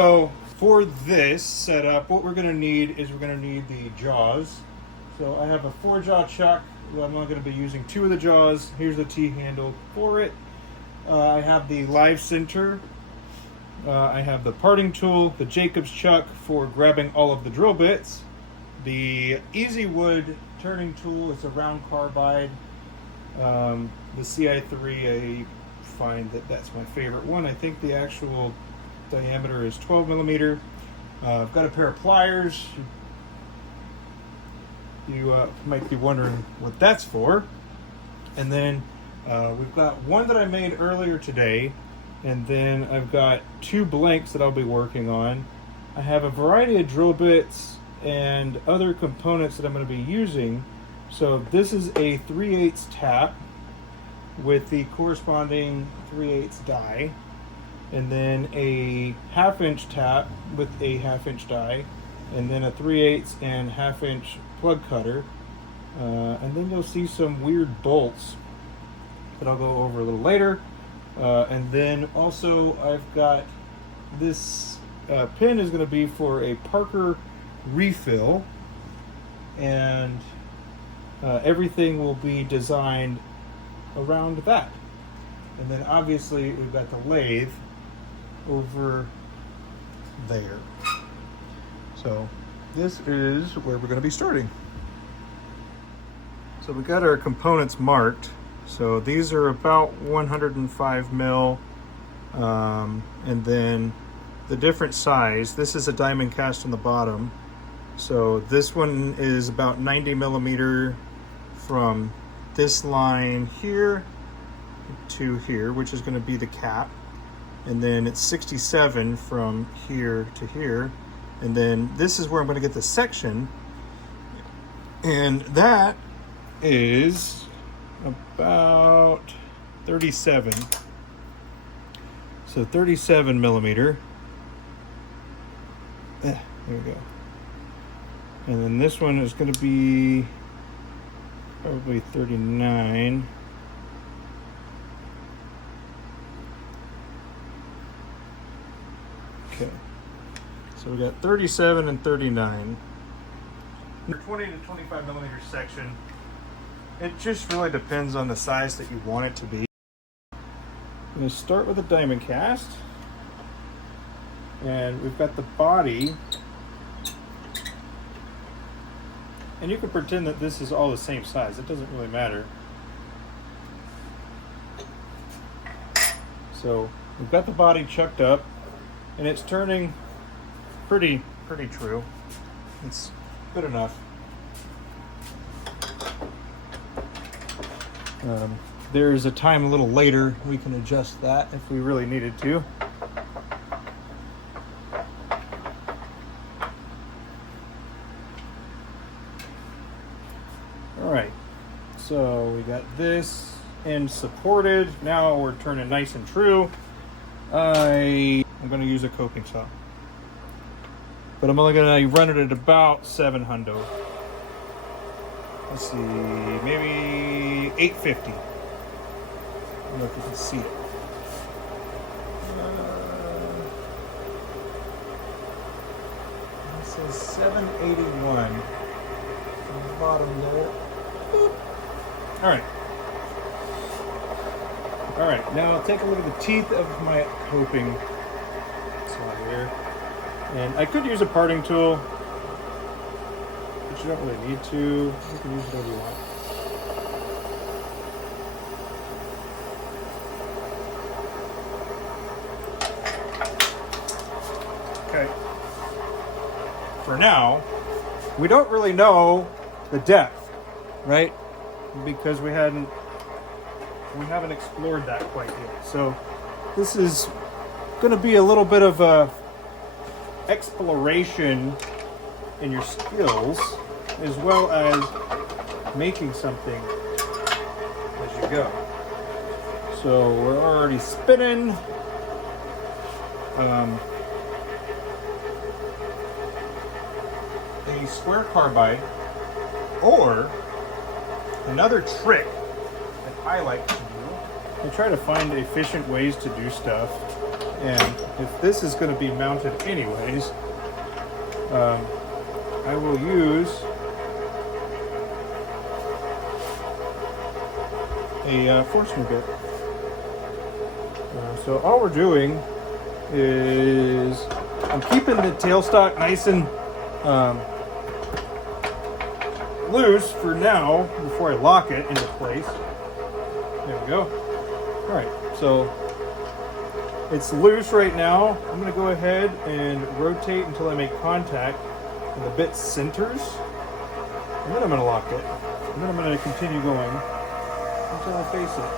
So for this setup, what we're going to need is we're going to need the jaws. So I have a 4-jaw chuck. I'm not going to be using 2 of the jaws. Here's the T-handle for it. I have the live center. I have the parting tool, the Jacobs chuck for grabbing all of the drill bits. The Easy Wood turning tool, it's a round carbide. The CI3, I find that that's my favorite one. I think the actual diameter is 12 millimeter. I've got a pair of pliers. You might be wondering what that's for. And then we've got one that I made earlier today, and then I've got 2 blanks that I'll be working on. I have a variety of drill bits and other components that I'm going to be using. So this is a 3/8 tap with the corresponding 3/8 die, and then a 1/2 inch tap with a 1/2 inch die, and then a 3/8 and 1/2 inch plug cutter, and then you'll see some weird bolts that I'll go over a little later. And then also I've got this pin is going to be for a Parker refill, and everything will be designed around that. And then obviously we've got the lathe over there. So this is where we're going to be starting. So we got our components marked. So these are about 105 mil, and then the different size. This is a Diamondcast on the bottom. So this one is about 90 millimeter from this line here to here, which is going to be the cap. And then it's 67 from here to here. And then this is where I'm going to get the section. And that is about 37. So 37 millimeter. There we go. And then this one is going to be probably 39. Okay. So we got 37 and 39. 20 to 25 millimeter section. It just really depends on the size that you want it to be. I'm going to start with a Diamondcast. And we've got the body. And you can pretend that this is all the same size. It doesn't really matter. So we've got the body chucked up, and it's turning pretty true. It's good enough. There's a time a little later we can adjust that if we really needed to. Alright, so we got this end supported. Now we're turning nice and true. I'm going to use a coping saw, but I'm only going to run it at about 7 hundo. Let's see, maybe 850. I don't know if you can see it. It says 781 on the bottom there. Boop. All right, now I'll take a look at the teeth of my coping saw here. And I could use a parting tool, but you don't really need to. You can use whatever you want. Okay. For now, we don't really know the depth, right? Because we haven't explored that quite yet. So this is going to be a little bit of a exploration in your skills, as well as making something as you go. So we're already spinning. A square carbide, or another trick that I like to do. I try to find efficient ways to do stuff And if this is going to be mounted anyways, I will use a Forstner bit. So all we're doing is I'm keeping the tailstock nice and loose for now before I lock it into place. There we go. All right, so it's loose right now. I'm going to go ahead and rotate until I make contact and the bit centers, and then I'm going to lock it, and then I'm going to continue going until I face it.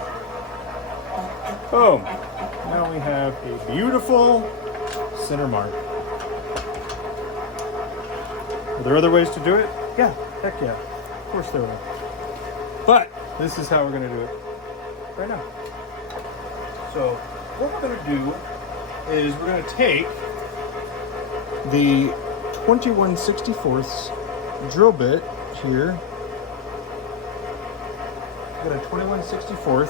Boom! Now we have a beautiful center mark. Are there other ways to do it? Yeah, heck yeah. Of course there are. But this is how we're going to do it right now. So what we're going to do is we're going to take the 21/64 drill bit here. Got a 21/64,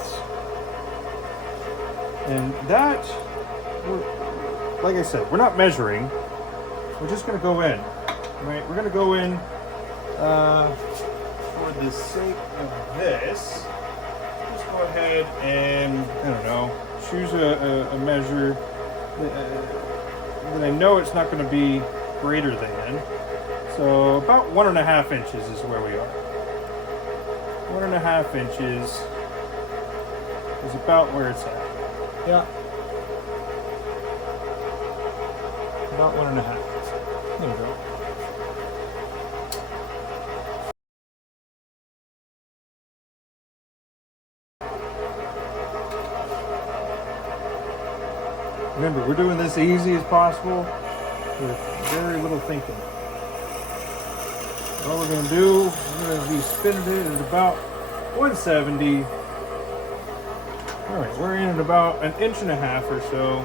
and that, like I said, we're not measuring. We're just going to go in. Right? We're going to go in for the sake of this. Just go ahead and, I don't know, choose a measure that I know it's not going to be greater than. So about 1.5 inches is where we are. 1.5 inches is about where it's at. Yeah. About 1.5. There we go. Remember, we're doing this easy as possible with very little thinking. All we're going to do, we're going to be spinning it at about 170. Alright, we're in at about 1.5 inches or so.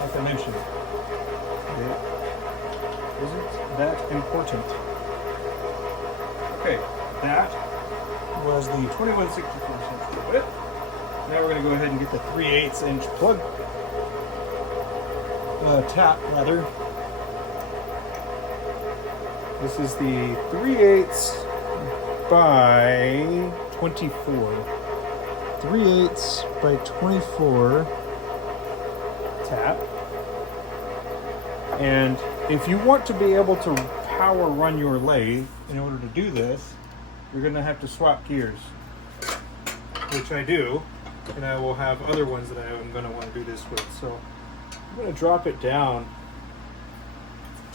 Like I mentioned, it isn't that important. Okay, that was the 21/64 bit. Now we're going to go ahead and get the 3/8 inch plug tap rather. This is the 3/8 by 24. 3/8 by 24 tap. And if you want to be able to power run your lathe in order to do this, you're going to have to swap gears, which I do. And I will have other ones that I'm going to want to do this with. So I'm going to drop it down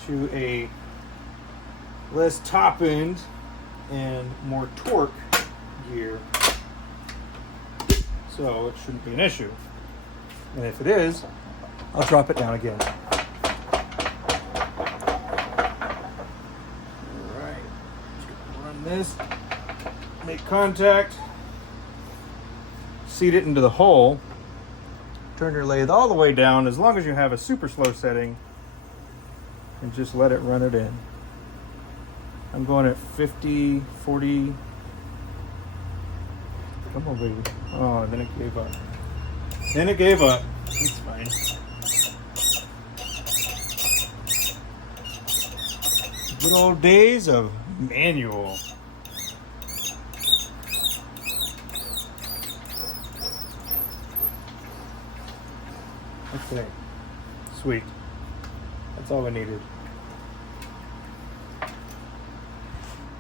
to a less top end and more torque gear. So it shouldn't be an issue. And if it is, I'll drop it down again. Alright, run this, make contact. Seat it into the hole, turn your lathe all the way down as long as you have a super slow setting, and just let it run it in. I'm going at 50, 40. Come on, baby. Oh, then it gave up. Then it gave up. It's fine. Good old days of manual. Okay, sweet. That's all we needed.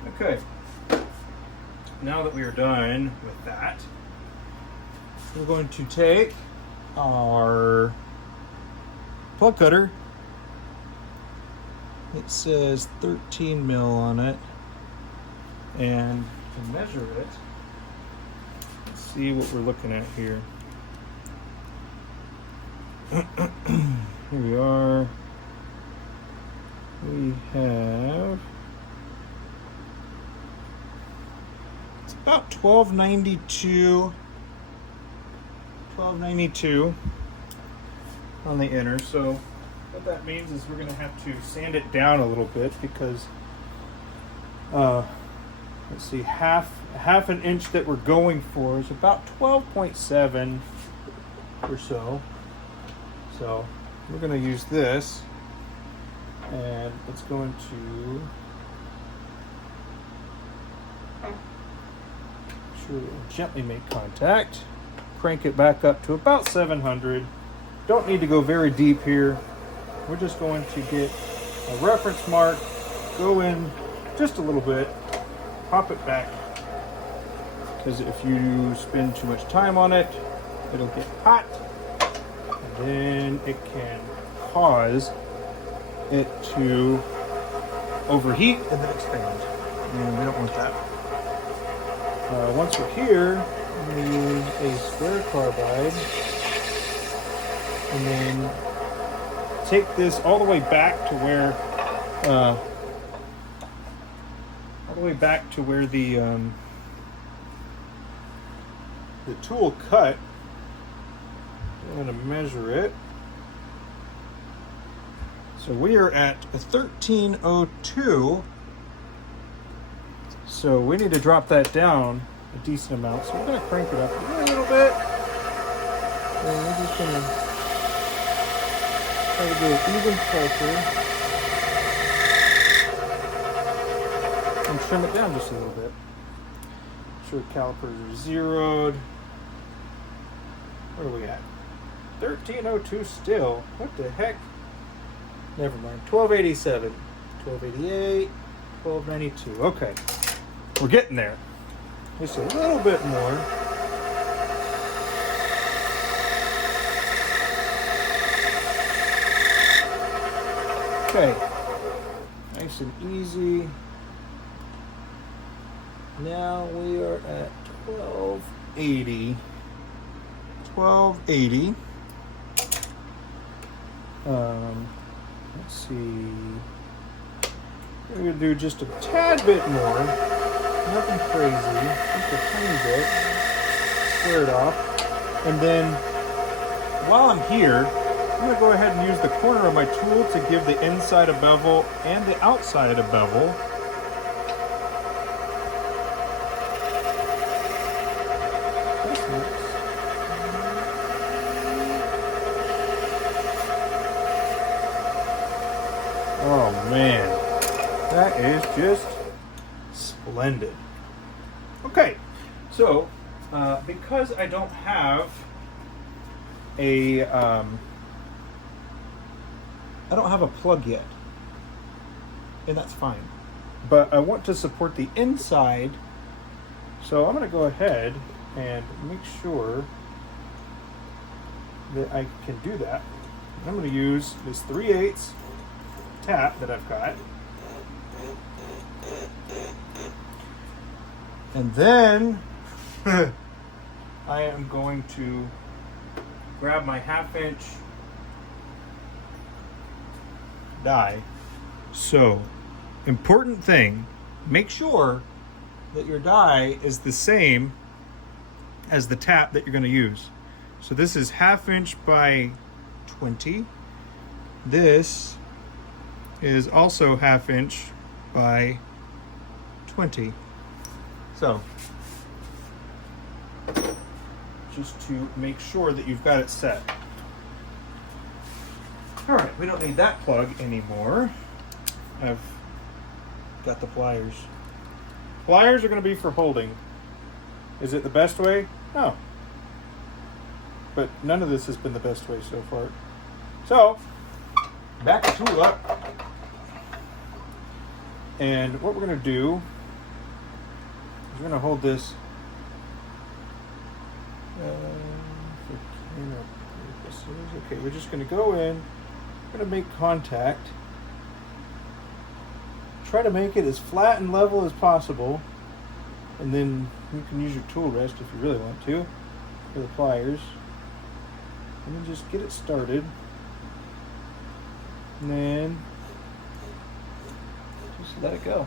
Okay, now that we are done with that, we're going to take our plug cutter. It says 13 mil on it, and to measure it, let's see what we're looking at here. Here we are. We have, it's about 1292 on the inner. So what that means is we're going to have to sand it down a little bit because let's see, half an inch that we're going for is about 12.7 or so. So we're going to use this, and it's going to gently make contact. Crank it back up to about 700. Don't need to go very deep here. We're just going to get a reference mark, go in just a little bit, pop it back, because if you spend too much time on it, it'll get hot, and then it can cause it to overheat and then expand, and we don't want that. Once we're here, I'm going to use a square carbide, and then take this all the way back to where the tool cut. I'm going to measure it. So we are at 1302. So we need to drop that down a decent amount. So we're going to crank it up a little bit. And we're just going to try to do an even pressure. And trim it down just a little bit. Make sure calipers are zeroed. Where are we at? 1302 still. What the heck? Never mind. 1287, 1288, 1292. Okay. We're getting there. Just a little bit more. Okay. Nice and easy. Now we are at 1280. 1280. Let's see. We're going to do just a tad bit more. Nothing crazy. Just a tiny bit. Square it off. And then, while I'm here, I'm going to go ahead and use the corner of my tool to give the inside a bevel and the outside a bevel. Oh man, that is just splendid. Okay, so because I don't have a plug yet, and that's fine, but I want to support the inside, so I'm going to go ahead and make sure that I can do that. I'm going to use this 3/8 tap that I've got, and then I am going to grab my 1/2 inch die. So, important thing, make sure that your die is the same as the tap that you're going to use. So this is 1/2 inch by 20. This is also 1/2 inch by 20. So, just to make sure that you've got it set. All right, we don't need that plug anymore. I've got the pliers. Pliers are going to be for holding. Is it the best way? No. But none of this has been the best way so far. So, back the tool up. And what we're going to do is we're going to hold this okay, we're just going to go in, we're going to make contact, try to make it as flat and level as possible, and then you can use your tool rest if you really want to for the pliers, and then just get it started, and then just let it go.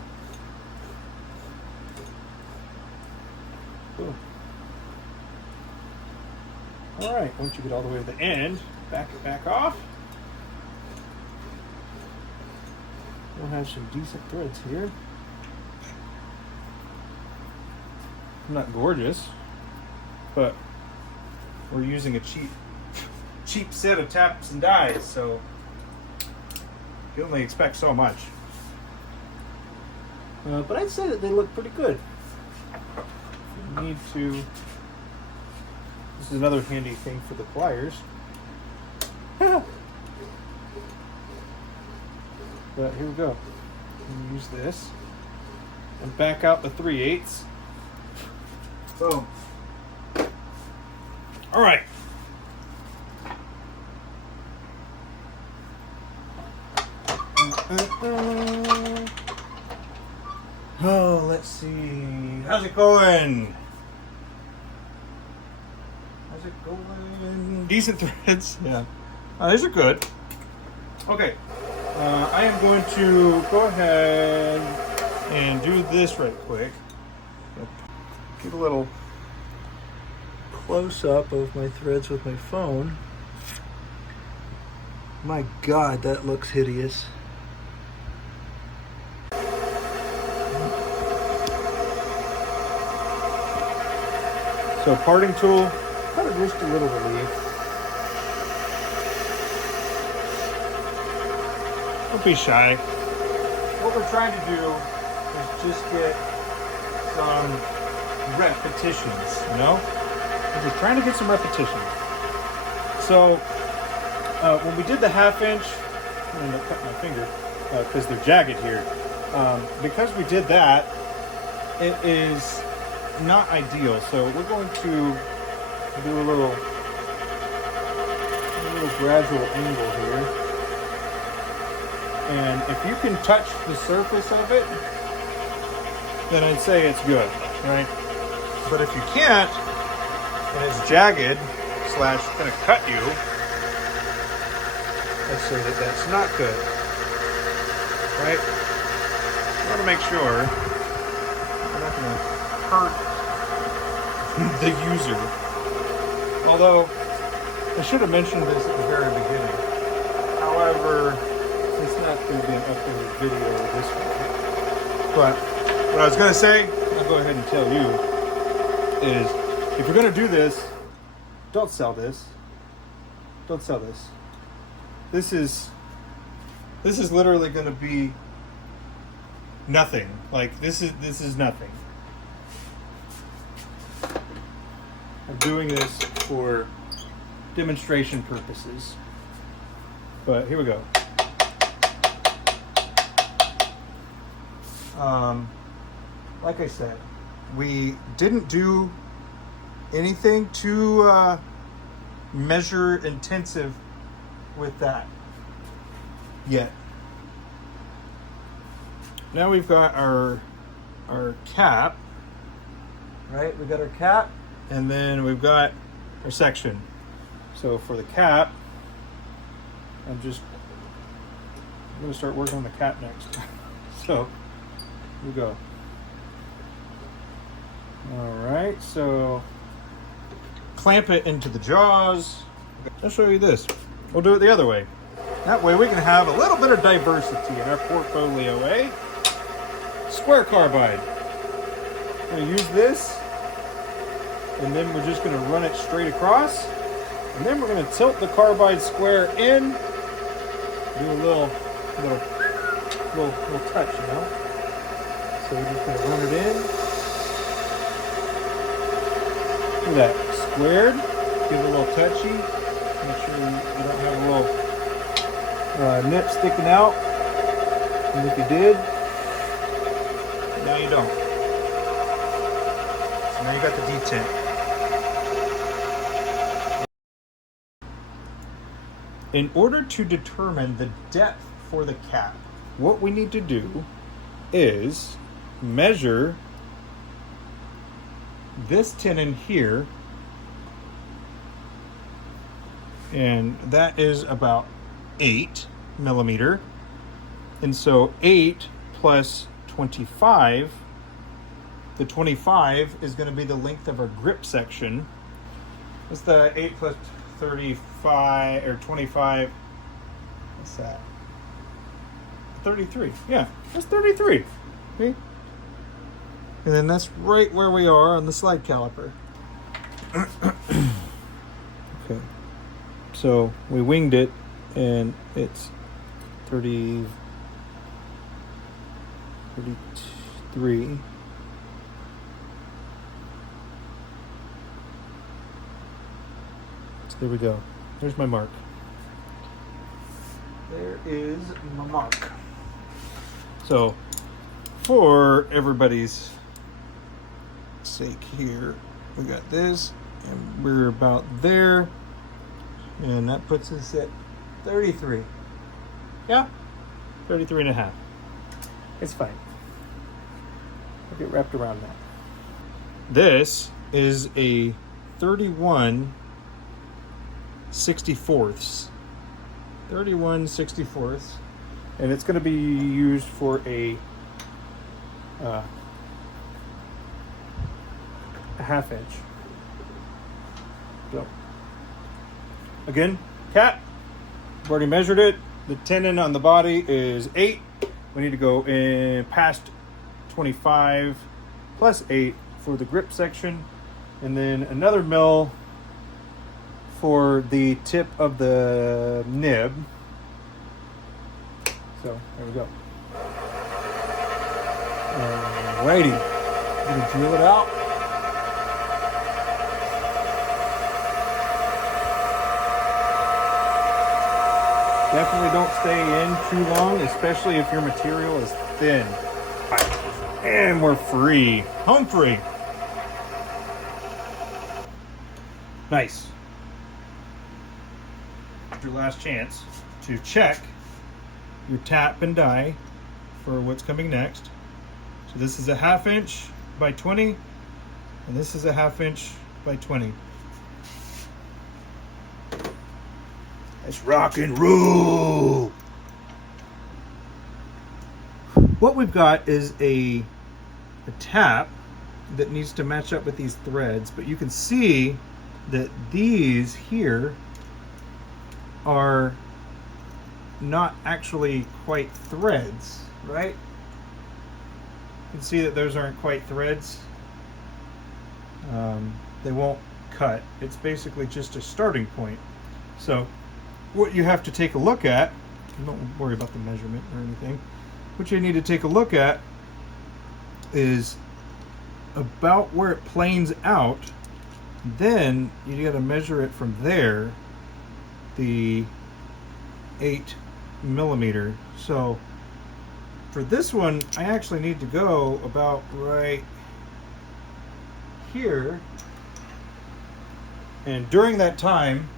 Boom. All right, once you get all the way to the end, back it back off. We'll have some decent threads here. Not gorgeous, but we're using a cheap cheap set of taps and dies, so you only expect so much. But I'd say that they look pretty good. You need to. This is another handy thing for the pliers. But here we go. Use this and back out the 3/8. Boom. All right. Oh, let's see. How's it going? How's it going? Decent threads. Yeah. These are good. Okay. I am going to go ahead and do this right quick. Get a little close up of my threads with my phone. My God, that looks hideous. So parting tool, kind of just a little relief. Don't be shy. What we're trying to do is just get some repetitions, you know? We're just trying to get some repetitions. So when we did the 1/2 inch, I'm going to cut my finger because they're jagged here. Because we did that, it is not ideal. So we're going to do a little gradual angle here. And if you can touch the surface of it, then I'd say it's good, right? But if you can't, and it's jagged / gonna cut you, I'd say that that's not good, right? You want to make sure you're not gonna hurt the user. Although, I should have mentioned this at the very beginning. However, it's not going to be an uploaded video this way. But what I was going to say, I'll go ahead and tell you, is if you're going to do this, don't sell this. Don't sell this. This is literally going to be nothing. Like this is nothing. I'm doing this for demonstration purposes. But here we go. Like I said, we didn't do anything too measure intensive with that yet. Now we've got our cap, right? We've got our cap, and then we've got our section. So for the cap, I'm going to start working on the cap next. So here we go. All right, so clamp it into the jaws. I'll show you this. We'll do it the other way. That way we can have a little bit of diversity in our portfolio, eh? Square carbide. I'm going to use this, and then we're just going to run it straight across, and then we're going to tilt the carbide square in, do a little touch, you know? So we're just going to run it in. Look at that, squared, give it a little touchy, make sure you don't have a little nip sticking out, and if you did, now you don't. So now you got the detent. In order to determine the depth for the cap, what we need to do is measure this tenon here, and that is about 8 millimeter, and so 8 plus 25, the 25 is going to be the length of our grip section. What's the 8 plus 35 or 25? What's that? 33. Yeah, that's 33. Okay. And then that's right where we are on the slide caliper. Okay. So we winged it, and it's 33. So there we go. There's my mark. There is my mark. So for everybody's sake here, we got this, and we're about there, and that puts us at 33. Yeah, 33 and a half. It's fine. I'll get wrapped around that. This is a 31/64. 31/64, and it's going to be used for a half inch. So again, cat, I've already measured it. The tenon on the body is 8. We need to go in past 25 plus 8 for the grip section, and then another mil for the tip of the nib. So there we go. Alrighty, gonna drill it out. Definitely don't stay in too long, especially if your material is thin. And we're free. Home free. Nice. Your last chance to check your tap and die for what's coming next. So this is a 1/2 inch by 20, and this is a 1/2 inch by 20. Let's rock and roll. What we've got is a tap that needs to match up with these threads, but you can see that these here are not actually quite threads, right? You can see that those aren't quite threads. They won't cut. It's basically just a starting point. So what you have to take a look at, don't worry about the measurement or anything, what you need to take a look at is about where it planes out. Then you got to measure it from there, the 8mm. So for this one, I actually need to go about right here. And during that time,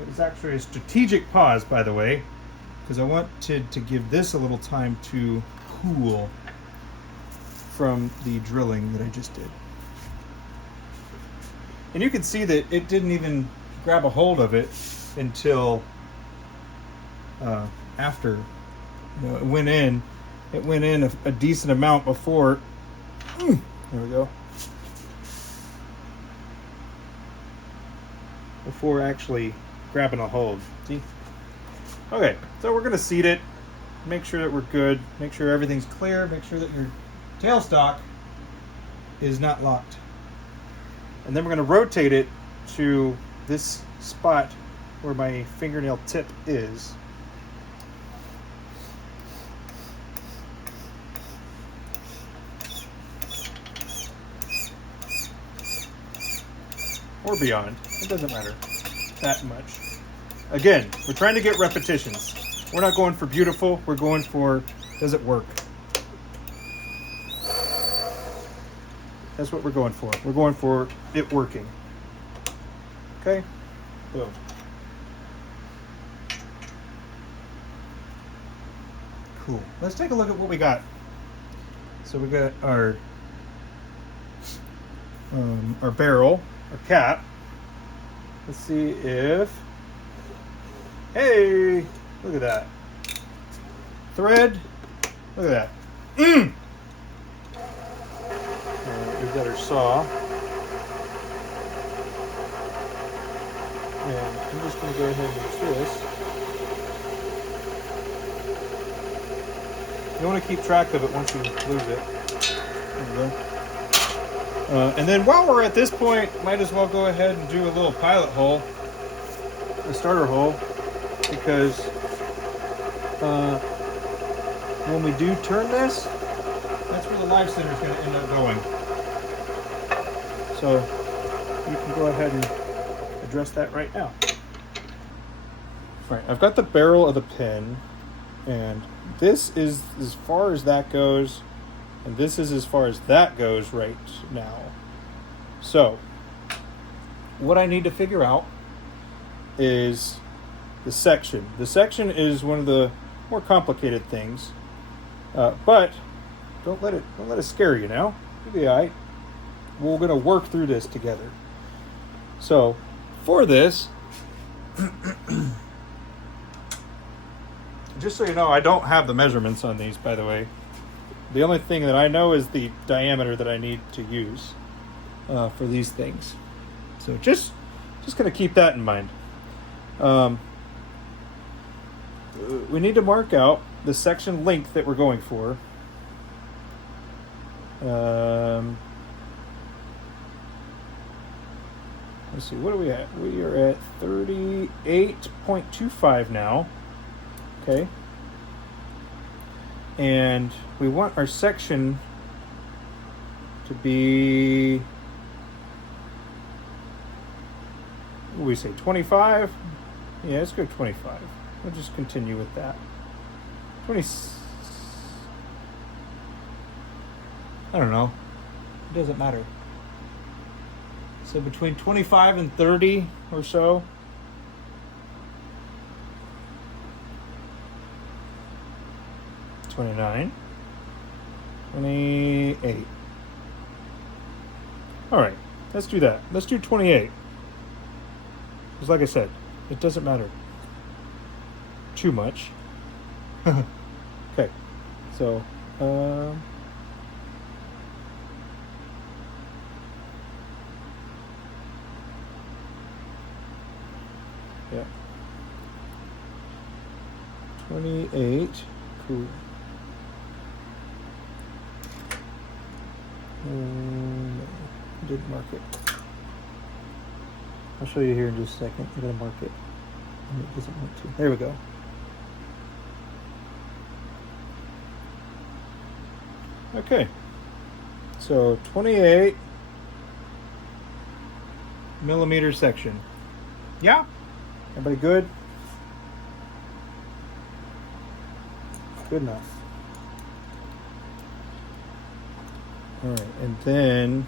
it was actually a strategic pause, by the way, because I wanted to give this a little time to cool from the drilling that I just did. And you can see that it didn't even grab a hold of it until after, you know, it went in a decent amount before. There we go. Before actually grabbing a hold. See? Okay, so we're gonna seat it, make sure that we're good, make sure everything's clear, make sure that your tailstock is not locked. And then we're gonna rotate it to this spot where my fingernail tip is. Or beyond, it doesn't matter that much. Again, we're trying to get repetitions. We're not going for beautiful, we're going for, does it work? That's what we're going for. We're going for it working. Okay? Boom. Cool. Let's take a look at what we got. So we got our barrel, our cap. Let's see if, hey, look at that. Thread, look at that. We've got our saw. And I'm just going to go ahead and use this. You want to keep track of it once you lose it. There we go. And then while we're at this point, might as well go ahead and do a little pilot hole. the starter hole because when we do turn this, that's where the live center is going to end up going. So you can go ahead and address that right now. All right, I've got the barrel of the pin, and this is as far as that goes, and this is as far as that goes right now. So what I need to figure out is the section. The section is one of the more complicated things, but don't let it scare you now. You'll be all right. We're going to work through this together. So for this, just so you know, I don't have the measurements on these, by the way. The only thing that I know is the diameter that I need to use for these things. So just going to keep that in mind. We need to mark out the section length that we're going for. Let's see, what are we at? We are at 38.25 now. Okay. And we want our section to be, what do we say, 25? Yeah, let's go 25. We'll just continue with that. 20. I don't know. It doesn't matter. So between 25 and 30 or so. 29. 28. All right, let's do that. Let's do 28. Because like I said, it doesn't matter too much. Okay, so yeah, 28. Cool. Didn't mark it. I'll show you here in just a second. I'm gonna mark it. And it doesn't want to. There we go. Okay. So 28 millimeter section. Yeah? Everybody good? Good enough. All right, and then,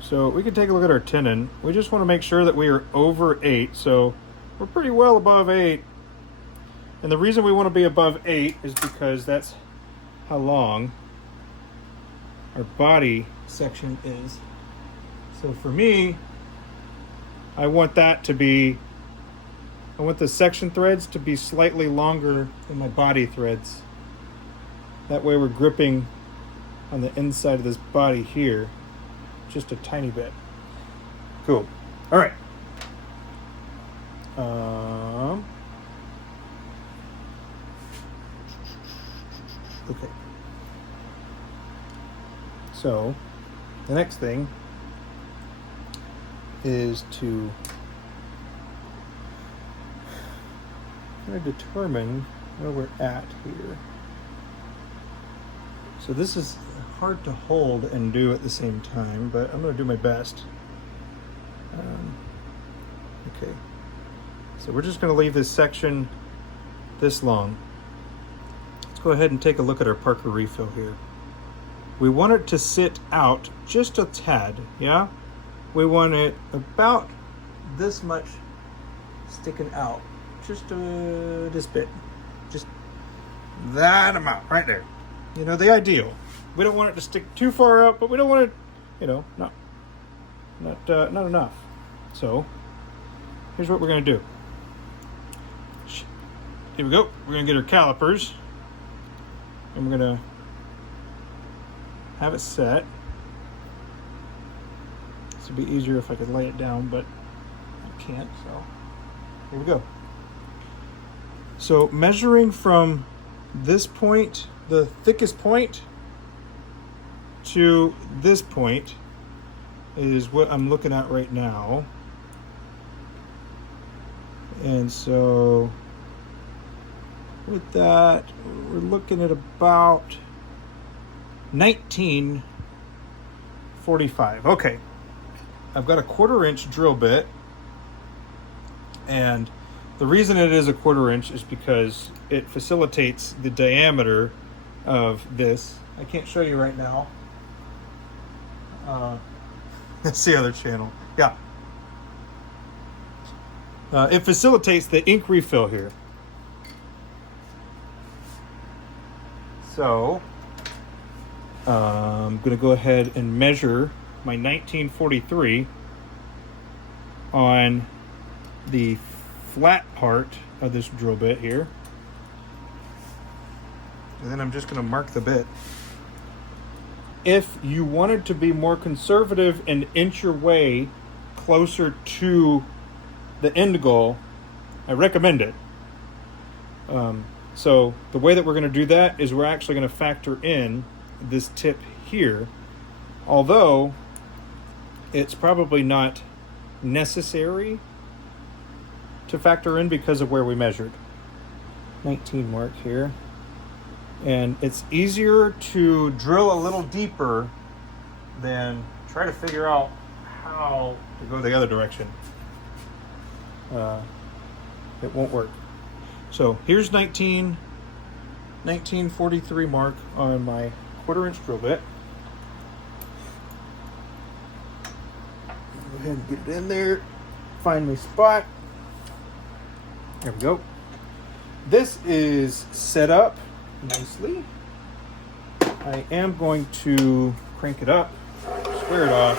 so we can take a look at our tenon. We just want to make sure that we are over 8, so we're pretty well above 8. And the reason we want to be above 8 is because that's how long our body section is. So for me, I want that to be, I want the section threads to be slightly longer than my body threads. That way we're gripping on the inside of this body here just a tiny bit. Cool. All right. Okay. So the next thing is to kind of determine where we're at here. So this is hard to hold and do at the same time, but I'm going to do my best. Okay. So we're just going to leave this section this long. Let's go ahead and take a look at our Parker refill here. We want it to sit out just a tad, yeah? We want it about this much sticking out. Just this bit. Just that amount right there. You know, the ideal. We don't want it to stick too far out, but we don't want it, you know, not enough. So here's what we're going to do. Here we go. We're going to get our calipers, and we're going to have it set. This would be easier if I could lay it down, but I can't, so here we go. So measuring from this point, the thickest point, to this point is what I'm looking at right now. And so with that, we're looking at about 1945. Okay, I've got a 1/4 inch drill bit, and the reason it is a 1/4 inch is because it facilitates the diameter of this. I can't show you right now. That's the other channel. Yeah. It facilitates the ink refill here. So I'm going to go ahead and measure my 1943 on the flat part of this drill bit here. And then I'm just going to mark the bit. If you wanted to be more conservative and inch your way closer to the end goal, I recommend it. So the way that we're going to do that is we're actually going to factor in this tip here, although it's probably not necessary to factor in because of where we measured. 19 mark here. And it's easier to drill a little deeper than try to figure out how to go the other direction. It won't work. So here's 1943 mark on my 1/4 inch drill bit. Go ahead and get it in there. Find my spot. There we go. This is set up nicely. I am going to crank it up, square it off.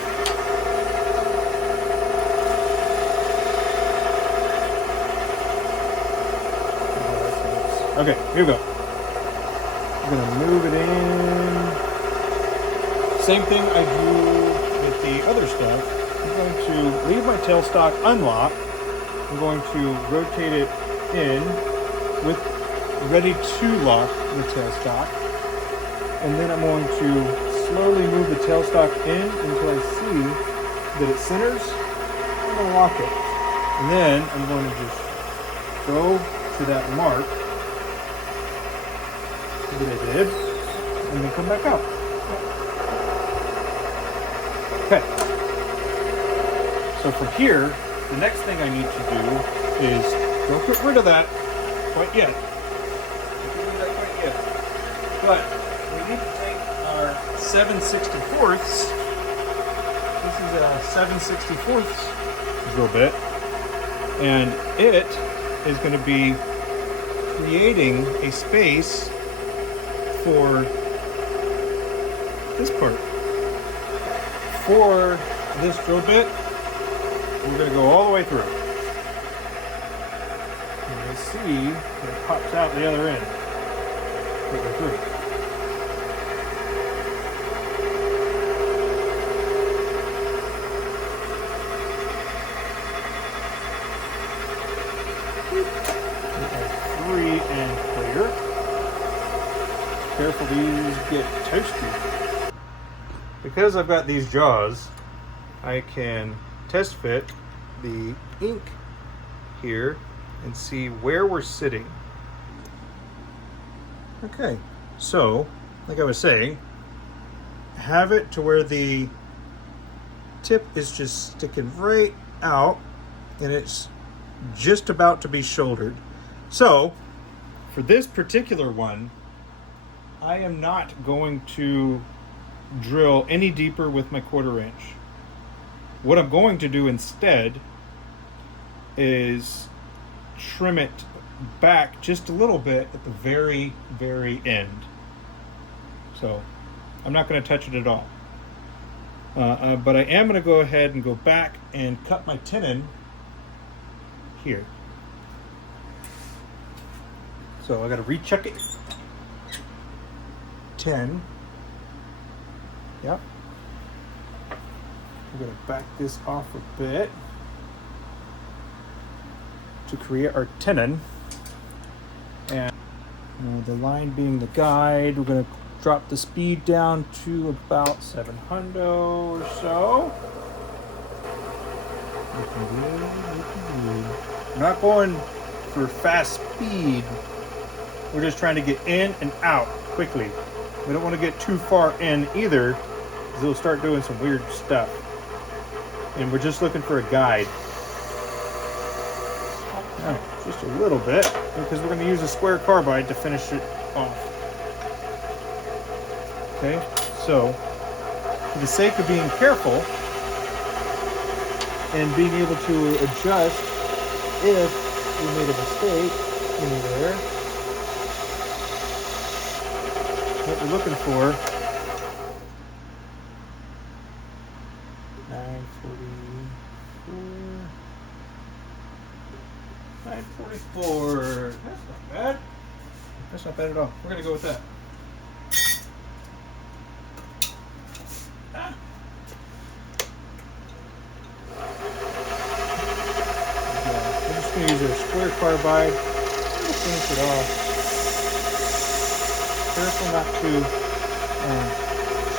Okay, here we go. I'm gonna move it in. Same thing I do with the other stuff. I'm going to leave my tailstock unlocked. I'm going to rotate it in with ready to lock the tailstock. And then I'm going to slowly move the tailstock in until I see that it centers. I'm going to lock it. And then I'm going to just go to that mark that I did, and then come back out. Okay. So from here, the next thing I need to do is don't get rid of that quite yet. But we need to take our 7/64ths. This is a 7/64ths drill bit, and it is going to be creating a space for this part. For this drill bit, we're going to go all the way through. And you'll see it pops out the other end. Right through. Free and clear. Careful these get toasty. Because I've got these jaws, I can test fit the ink here and see where we're sitting. Okay, so like I was saying, have it to where the tip is just sticking right out and it's just about to be shouldered. So for this particular one, I am not going to drill any deeper with my 1/4 inch. What I'm going to do instead is trim it back just a little bit at the very, very end. So I'm not going to touch it at all. But I am going to go ahead and go back and cut my tenon here. So I got to recheck it. 10. Yep. We're going to back this off a bit to create our tenon. And the line being the guide, we're going to drop the speed down to about 700 or so. Looking good, looking good. We're not going for fast speed. We're just trying to get in and out quickly. We don't want to get too far in either, because it'll start doing some weird stuff. And we're just looking for a guide. Oh, just a little bit, because we're going to use a square carbide to finish it off. Okay, so for the sake of being careful and being able to adjust if we made a mistake anywhere, what we're looking for, 944. That's not bad. That's not bad at all. We're going to go with that. We're just going to use a square carbide. We'll finish it off. Careful not to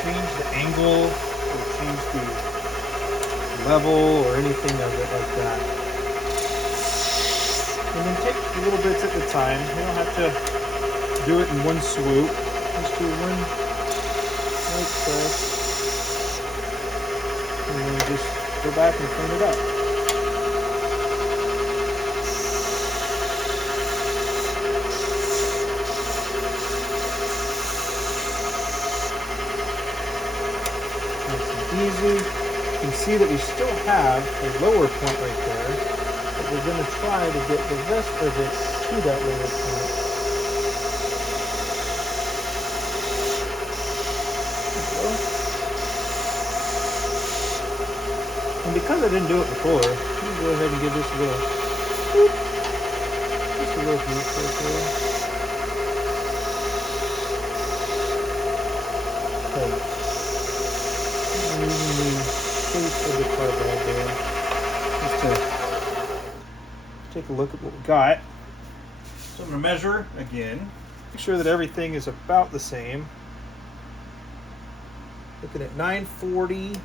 change the angle or change the level or anything of it like that. And then take little bits at a time. You don't have to do it in one swoop. Just do one like this. And then just go back and clean it up. Easy. You can see that we still have a lower point right there, but we're going to try to get the rest of it to that lower point. And because I didn't do it before, I'm going to go ahead and give this a little whoop, just a little beat right there. Okay. I'm using the shape of the carbide there just to take a look at what we got. So I'm going to measure again, make sure that everything is about the same. Looking at 940,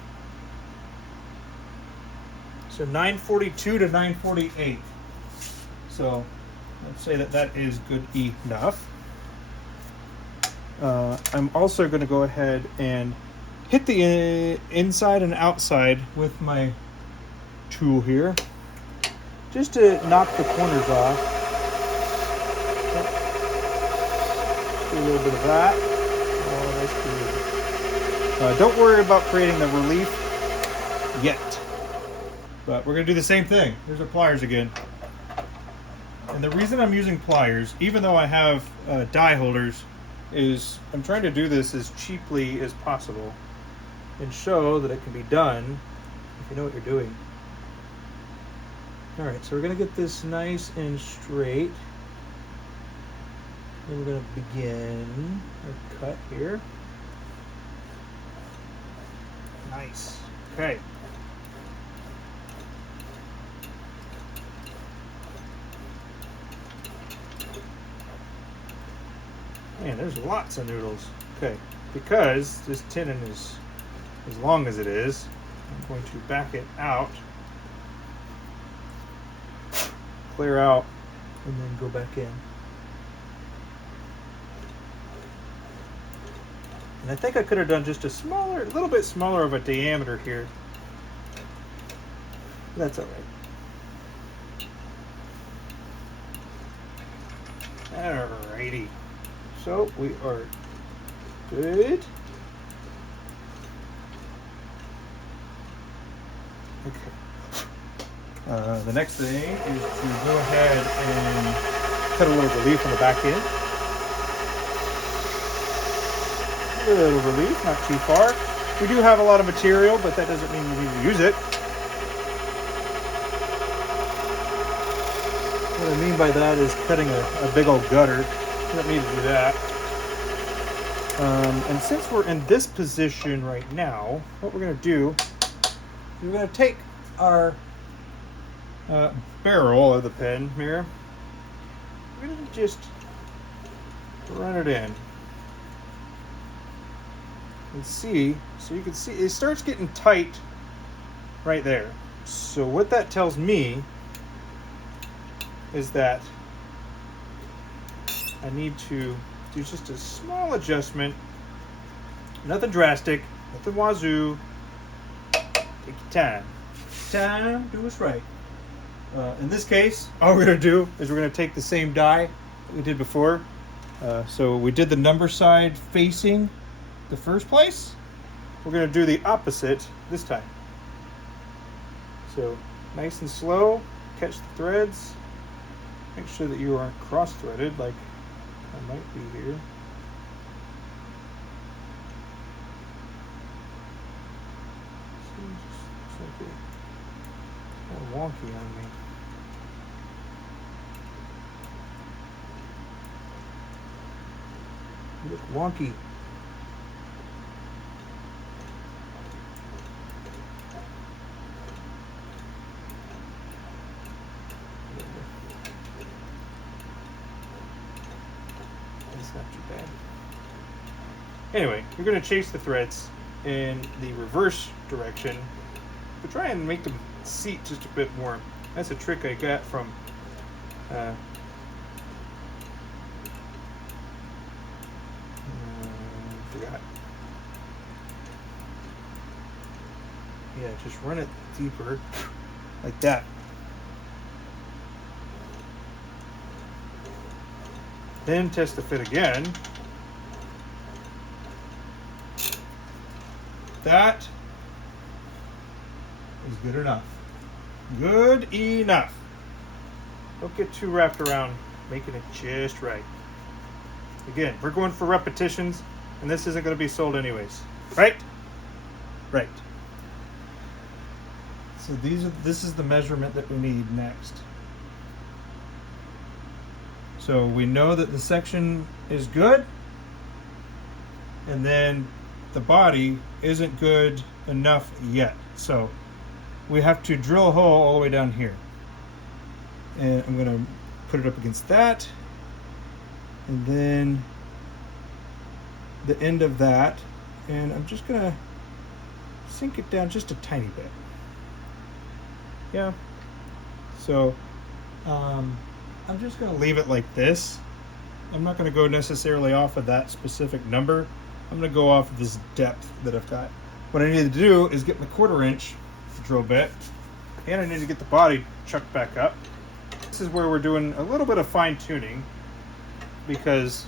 so 942 to 948. So let's say that that is good enough. I'm also going to go ahead and hit the inside and outside with my tool here, just to knock the corners off. Do a little bit of that. Oh, that's good. Don't worry about creating the relief yet, but we're going to do the same thing. Here's our pliers again. And the reason I'm using pliers, even though I have die holders, is I'm trying to do this as cheaply as possible and show that it can be done if you know what you're doing. Alright, so we're going to get this nice and straight. And we're going to begin our cut here. Nice. Okay. Man, there's lots of noodles. Okay, because this tenon is as long as it is, I'm going to back it out, clear out, and then go back in. And I think I could have done just a little bit smaller of a diameter here. That's all right. Alrighty. So we are good. Okay. The next thing is to go ahead and cut a little relief on the back end. A little relief, not too far. We do have a lot of material, but that doesn't mean we need to use it. What I mean by that is cutting a big old gutter. We don't need to do that. And since we're in this position right now, what we're going to do is we're going to take our barrel or the pen here. We're going to just run it in. And see, so you can see it starts getting tight right there. So what that tells me is that I need to do just a small adjustment. Nothing drastic, nothing wazoo. Take your time. Time, do what's right. In this case, all we're going to do is we're going to take the same die that we did before. So we did the number side facing the first place. We're going to do the opposite this time. So nice and slow, catch the threads. Make sure that you aren't cross-threaded like I might be here. Looks like it's a little wonky on me. You look wonky. That's not too bad. Anyway, you're going to chase the threads in the reverse direction, but try and make them seat just a bit more. That's a trick I got from forgot. Yeah, just run it deeper like that. Then test the fit again. That is good enough. Good enough. Don't get too wrapped around making it just right. Again, we're going for repetitions, and this isn't going to be sold anyways. Right? Right. So this is the measurement that we need next. So we know that the section is good, and then the body isn't good enough yet. So we have to drill a hole all the way down here. And I'm going to put it up against that. And then the end of that. And I'm just going to sink it down just a tiny bit. Yeah. So I'm just going to leave it like this. I'm not going to go necessarily off of that specific number. I'm going to go off of this depth that I've got. What I need to do is get my 1/4 inch drill bit, and I need to get the body chucked back up. This is where we're doing a little bit of fine tuning because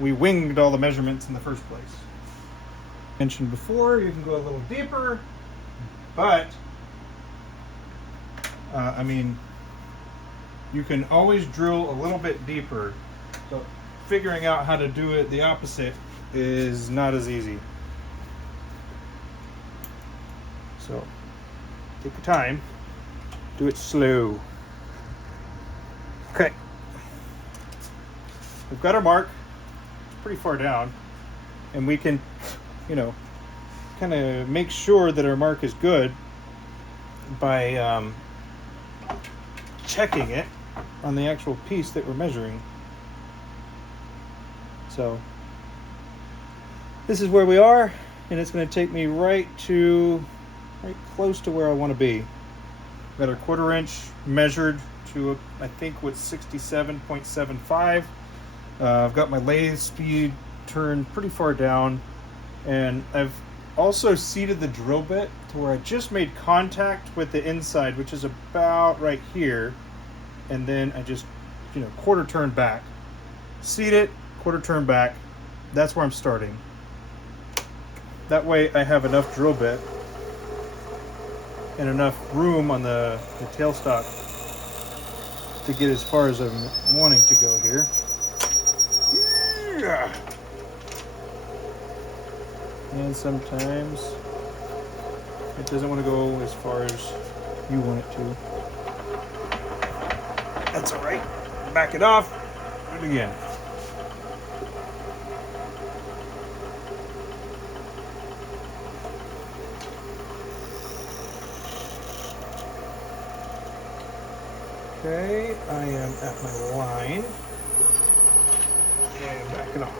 we winged all the measurements in the first place. Mentioned before, you can go a little deeper, but I mean, you can always drill a little bit deeper. So figuring out how to do it the opposite is not as easy. So take your time, do it slow. Okay, we've got our mark. It's pretty far down, and we can, you know, kind of make sure that our mark is good by checking it on the actual piece that we're measuring. So this is where we are, and it's going to take me right close to where I want to be. Got our 1/4 inch measured to I think what's 67.75. I've got my lathe speed turned pretty far down, and I've also seated the drill bit to where I just made contact with the inside, which is about right here, and then I just, you know, 1/4 turn back, seat it, 1/4 turn back. That's where I'm starting. That way I have enough drill bit and enough room on the tailstock to get as far as I'm wanting to go here. Yeah. And sometimes it doesn't want to go as far as you want it to. That's all right. Back it off. Do it again. Okay, I am at my line. And back it off.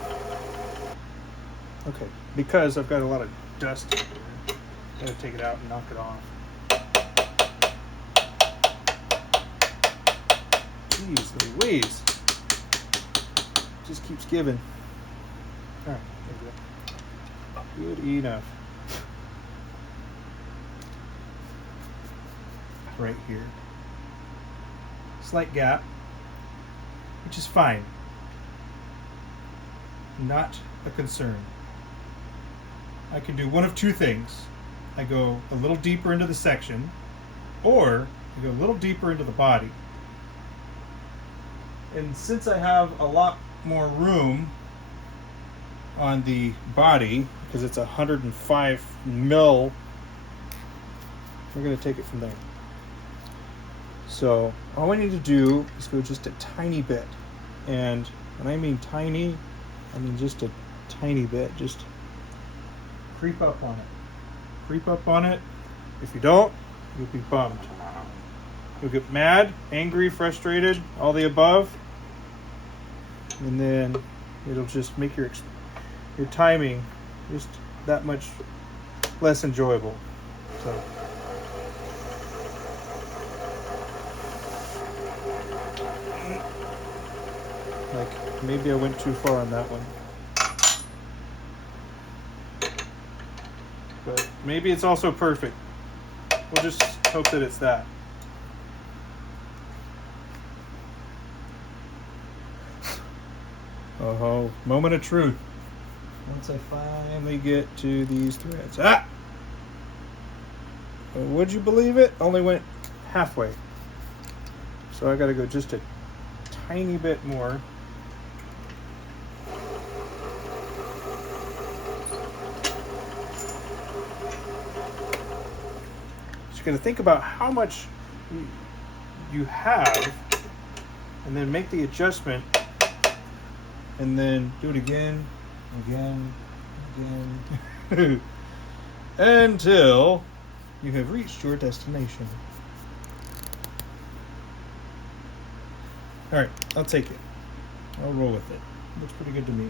Okay, because I've got a lot of dust here, I'm going to take it out and knock it off. Jeez Louise. Just keeps giving. All right, there we go. Good enough. Right here. Slight gap, which is fine. Not a concern. I can do one of two things. I go a little deeper into the section, or I go a little deeper into the body. And since I have a lot more room on the body, because it's 105 mil, we're going to take it from there. So all I need to do is go just a tiny bit. And when I mean tiny, I mean just a tiny bit. Just creep up on it. Creep up on it. If you don't, you'll be bummed. You'll get mad, angry, frustrated, all the above. And then it'll just make your timing just that much less enjoyable. So like maybe I went too far on that one. But maybe it's also perfect. We'll just hope that it's that. Oh, moment of truth. Once I finally get to these threads. Would you believe it? Only went halfway. So I gotta go just a tiny bit more. So you gotta think about how much you have and then make the adjustment and then do it again, until you have reached your destination. All right, I'll take it. I'll roll with it. Looks pretty good to me.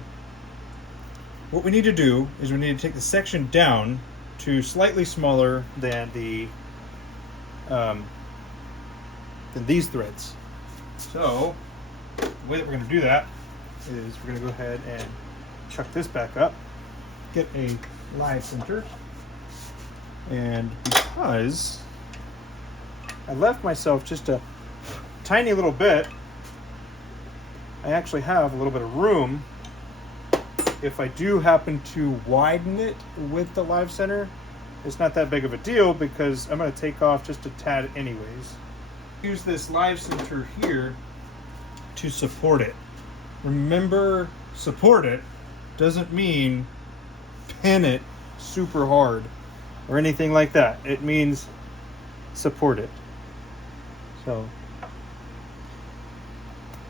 What we need to do is we need to take the section down to slightly smaller than than these threads. So the way that we're going to do that is we're going to go ahead and chuck this back up, get a live center, and because I left myself just a tiny little bit, I actually have a little bit of room. If I do happen to widen it with the live center, it's not that big of a deal because I'm going to take off just a tad anyways. Use this live center here to support it. Remember, support it doesn't mean pin it super hard or anything like that. It means support it. So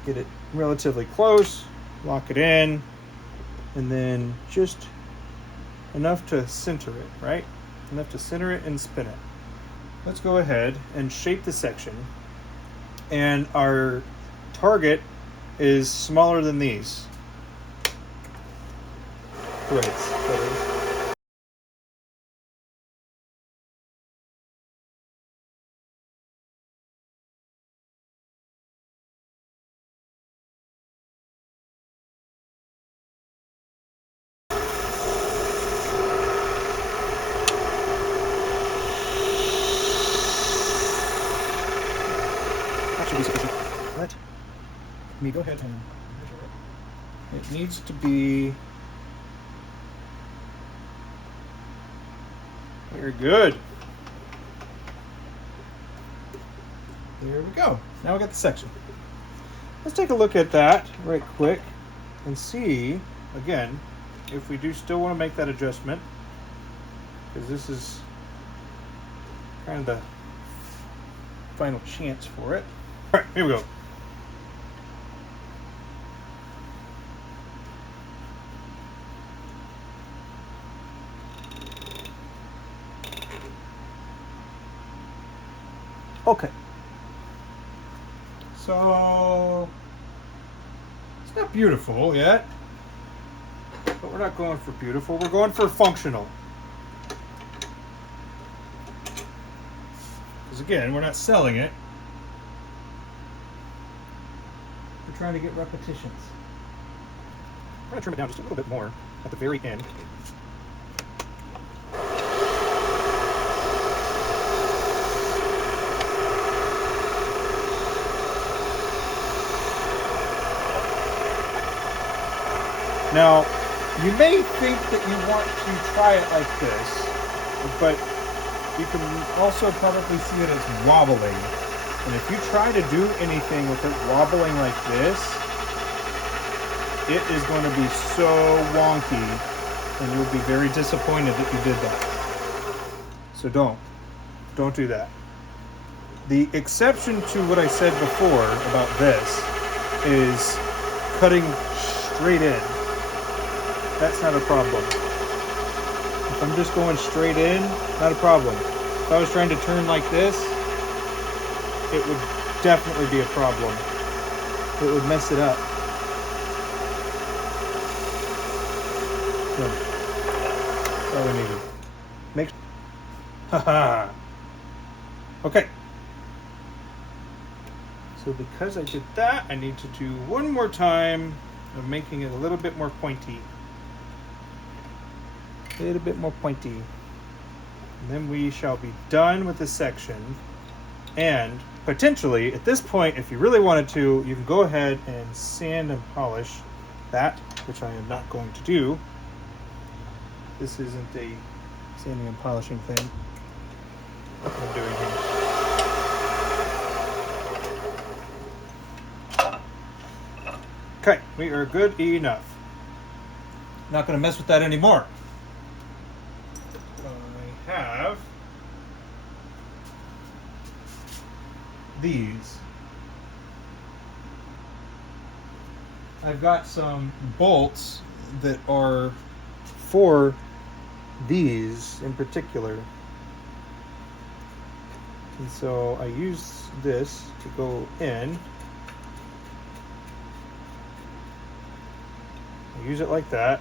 get it relatively close, lock it in, and then just enough to center it, right? Enough to center it and spin it. Let's go ahead and shape the section. And our target is smaller than these. Threads. That should be sufficient. Let me go ahead and measure it. It needs to be very good. There we go. Now we got the section. Let's take a look at that right quick and see, again, if we do still want to make that adjustment, because this is kind of the final chance for it. All right, here we go. Okay. So it's not beautiful yet, but we're not going for beautiful. We're going for functional. Because again, we're not selling it. trying to get repetitions. I'm going to trim it down just a little bit more at the very end. Now, you may think that you want to try it like this, but you can also probably see that it's wobbling. And if you try to do anything with it wobbling like this, it is going to be so wonky, and you'll be very disappointed that you did that. So don't do that. The exception to what I said before about this is cutting straight in. That's not a problem. If I'm just going straight in, not a problem. If I was trying to turn like this, it would definitely be a problem. It would mess it up. So, that's all we needed. Make haha. Okay. So because I did that, I need to do one more time of making it a little bit more pointy. A little bit more pointy. And then we shall be done with this section. And potentially, at this point, if you really wanted to, you can go ahead and sand and polish that, which I am not going to do. This isn't a sanding and polishing thing. What I'm doing here. Okay, we are good enough. Not going to mess with that anymore. I have these. I've got some bolts that are for these in particular. And so I use this to go in. I use it like that.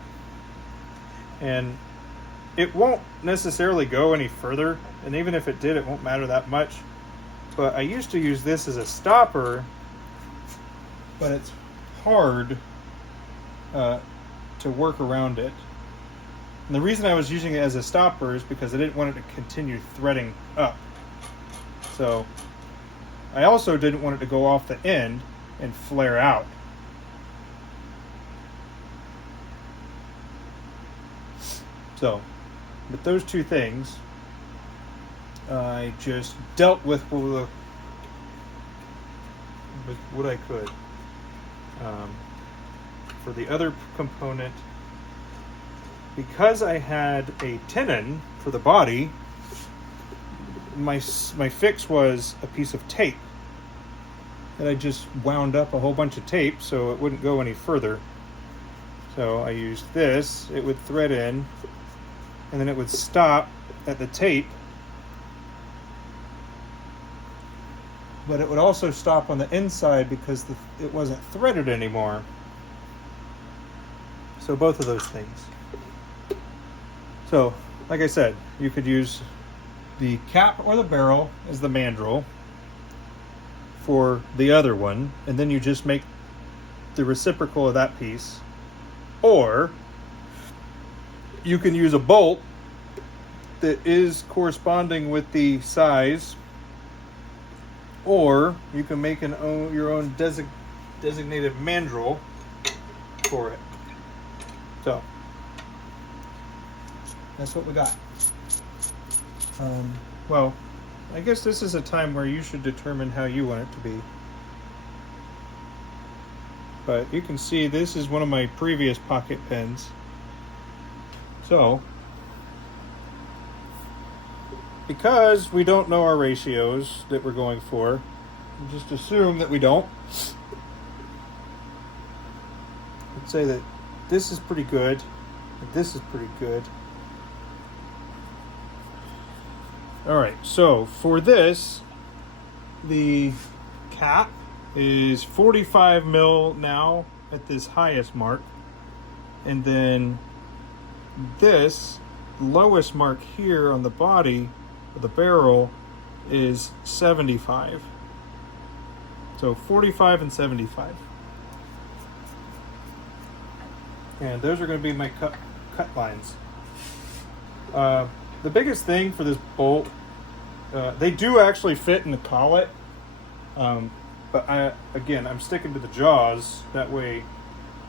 And it won't necessarily go any further, and even if it did, it won't matter that much. But I used to use this as a stopper, but it's hard to work around it. And the reason I was using it as a stopper is because I didn't want it to continue threading up. So I also didn't want it to go off the end and flare out. So with those two things, I just dealt with what I could. For the other component, because I had a tenon for the body, my fix was a piece of tape. And I just wound up a whole bunch of tape so it wouldn't go any further. So I used this, it would thread in, and then it would stop at the tape, but it would also stop on the inside because it wasn't threaded anymore. So both of those things. So, like I said, you could use the cap or the barrel as the mandrel for the other one, and then you just make the reciprocal of that piece. Or you can use a bolt that is corresponding with the size, or you can make your own designated mandrel for it. So that's what we got. Well, I guess this is a time where you should determine how you want it to be. But you can see this is one of my previous pocket pens. So, because we don't know our ratios that we're going for, just assume that we don't. Let's say that this is pretty good, and this is pretty good. Alright, so for this, the cap is 45 mil now at this highest mark, and then this lowest mark here on the body of the barrel is 75. So 45 and 75. And those are going to be my cut lines. The biggest thing for this bolt, they do actually fit in the collet, but I'm sticking to the jaws. That way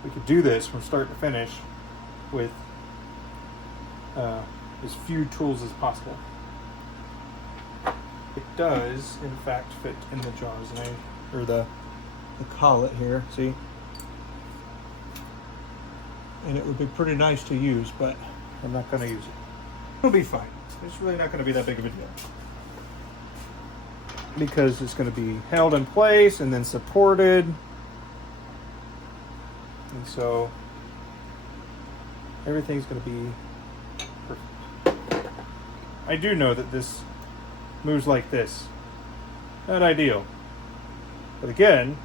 we could do this from start to finish with as few tools as possible. It does, in fact, fit in the jaws, or the collet here, see? And it would be pretty nice to use, but I'm not going to use it. It'll be fine. It's really not going to be that big of a deal, because it's going to be held in place and then supported. And so everything's going to be perfect. I do know that this moves like this. Not ideal. But again,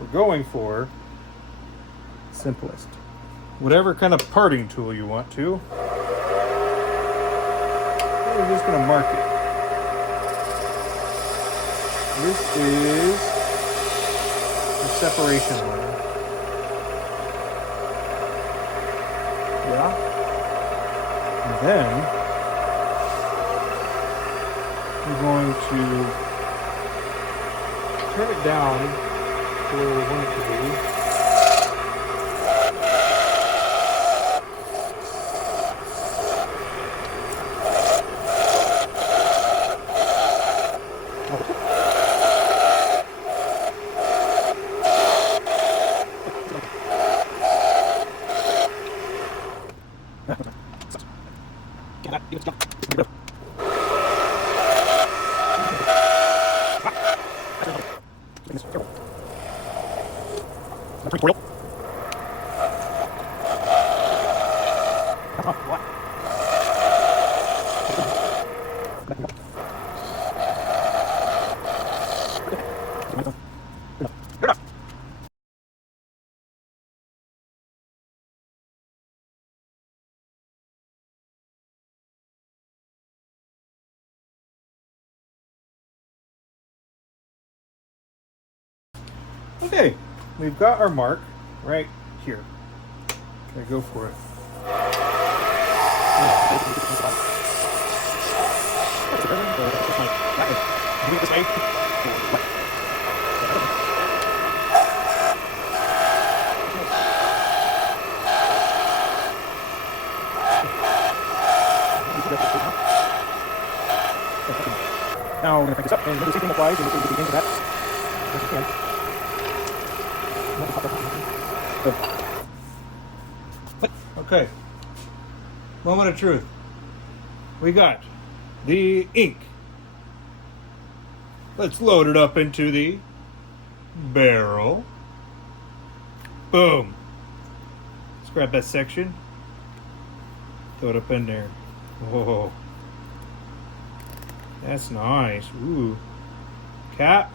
we're going for simplest. Whatever kind of parting tool you want to. We're just going to mark it. This is the separation line. Yeah. And then we're going to turn it down to where we want it to be. Okay, we've got our mark right here. Okay, go for it. Now we're going to crank this up, and when the same thing applies, and we begin to that. Okay, moment of truth. We got the ink. Let's load it up into the barrel. Boom. Let's grab that section. Throw it up in there. Whoa. That's nice. Ooh. Cap,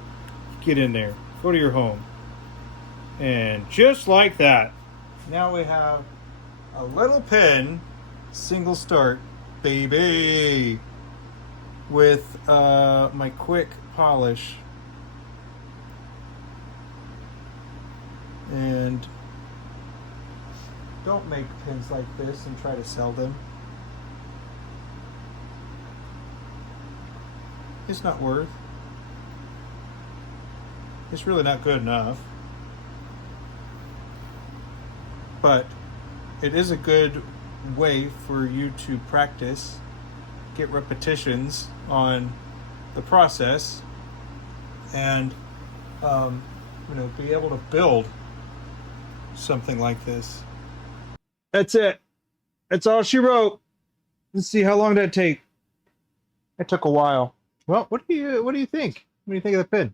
get in there. Go to your home. And just like that, now we have a little pen, single start, baby, with my quick polish. And don't make pens like this and try to sell them. It's not worth. It's really not good enough. But it is a good way for you to practice, get repetitions on the process, and be able to build something like this. That's it. That's all she wrote. Let's see, how long did it take? It took a while. Well, what do you think? What do you think of the pen?